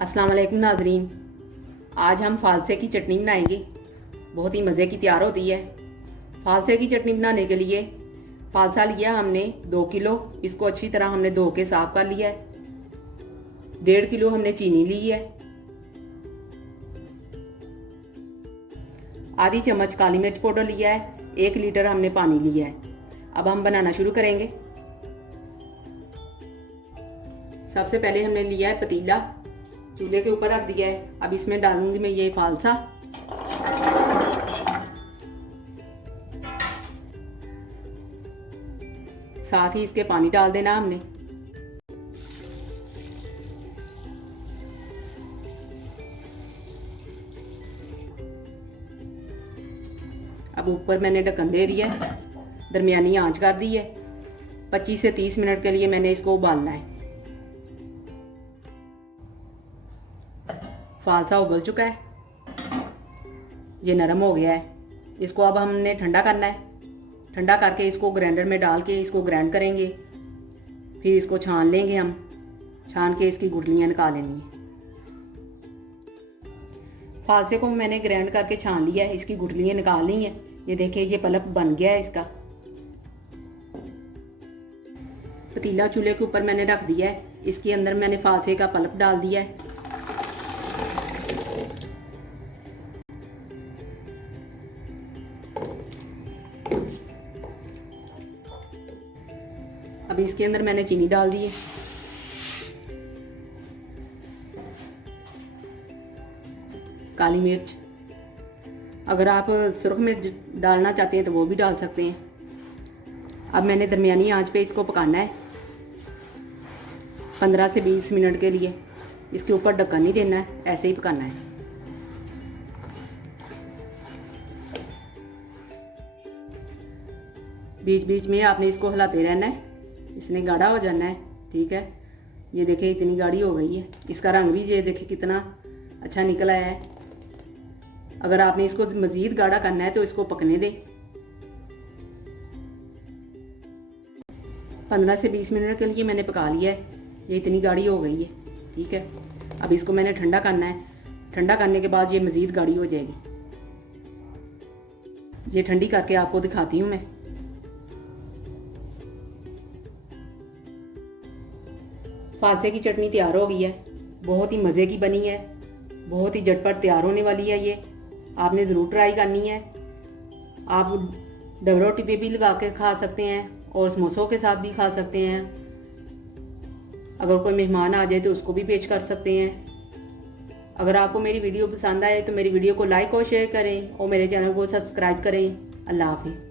अस्सलाम वालेकुम नाजरीन। आज हम फालसे की चटनी बनाएंगे। बहुत ही मज़े की तैयार होती है। फालसे की चटनी बनाने के लिए फालसा लिया हमने 2 किलो। इसको अच्छी तरह हमने धो के साफ कर लिया है। 1.5 किलो हमने चीनी ली है। आधी चम्मच काली मिर्च पाउडर लिया है। 1 लीटर हमने पानी लिया है। अब हम बनाना शुरू करेंगे। सबसे पहले हमने लिया है पतीला, चूल्हे के ऊपर रख दिया है। अब इसमें डालूंगी मैं ये फालसा। साथ ही इसके पानी डाल देना हमने। अब ऊपर मैंने ढक्कन दे दिया है, दरमियानी आंच कर दी है। 25 से 30 मिनट के लिए मैंने इसको उबालना है। फालसा उबल चुका है, ये नरम हो गया है। इसको अब हमने ठंडा करना है। ठंडा करके इसको ग्राइंडर में डाल के इसको ग्राइंड करेंगे। फिर इसको छान लेंगे हम। छान के इसकी गुठलियाँ निकाल लेनी है। फालसे को मैंने ग्राइंड करके छान लिया है, इसकी गुठलियाँ निकाल ली हैं। ये देखिए ये पल्प बन गया है इसका। पतीला चूल्हे के ऊपर मैंने रख दिया है। इसके अंदर मैंने फालसे का पल्प डाल दिया है। अब इसके अंदर मैंने चीनी डाल दी है। काली मिर्च, अगर आप सुरख मिर्च डालना चाहते हैं तो वो भी डाल सकते हैं। अब मैंने दरमियानी आंच पे इसको पकाना है 15 से 20 मिनट के लिए। इसके ऊपर ढक्कन नहीं देना है, ऐसे ही पकाना है। बीच बीच में आपने इसको हिलाते रहना है, इसने गाढ़ा हो जाना है। ठीक है, ये देखिए इतनी गाढ़ी हो गई है। इसका रंग भी ये देखिए कितना अच्छा निकल आया है। अगर आपने इसको मज़ीद गाढ़ा करना है तो इसको पकने दें। 15 से 20 मिनट के लिए मैंने पका लिया है। ये इतनी गाढ़ी हो गई है। ठीक है, अब इसको मैंने ठंडा करना है। ठंडा करने के बाद ये मज़ीद गाढ़ी हो जाएगी। ये ठंडी करके आपको दिखाती हूँ मैं। फालसे की चटनी तैयार हो गई है। बहुत ही मज़े की बनी है। बहुत ही झटपट तैयार होने वाली है। ये आपने ज़रूर ट्राई करनी है। आप डबल रोटी पे भी लगा के खा सकते हैं और समोसों के साथ भी खा सकते हैं। अगर कोई मेहमान आ जाए तो उसको भी पेश कर सकते हैं। अगर आपको मेरी वीडियो पसंद आए तो मेरी वीडियो को लाइक और शेयर करें और मेरे चैनल को सब्सक्राइब करें। अल्लाह हाफिज़।